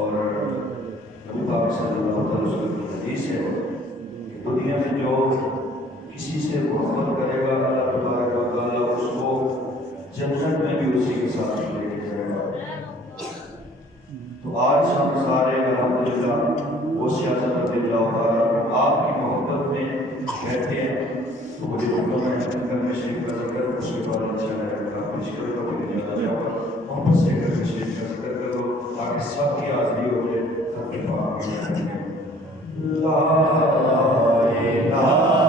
और नबी पाक सल्लल्लाहु अलैहि वसल्लम की हदीस है कि दुनिया में जो किसी से मोहब्बत करेगा अल्लाह तबारक व तआला उसको जन्नत में भी उसी के साथ लेके जाएगा। तो आज हम सारे अल्हम्दुलिल्लाह वो सियासत आपकी मोहब्बत में बैठे हैं। तो मुझे में शरीफ का जिक्र उसके बाद अच्छा रहेगा। मुश्किल का कोई नहीं जाता जाओ वापस से कर शरीफ का जिक्र करो ताकि सबकी हाजिरी हो जाए। ला इलाहा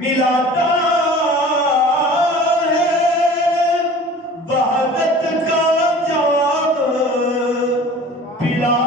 मिलाता है वहदत का जाम पिला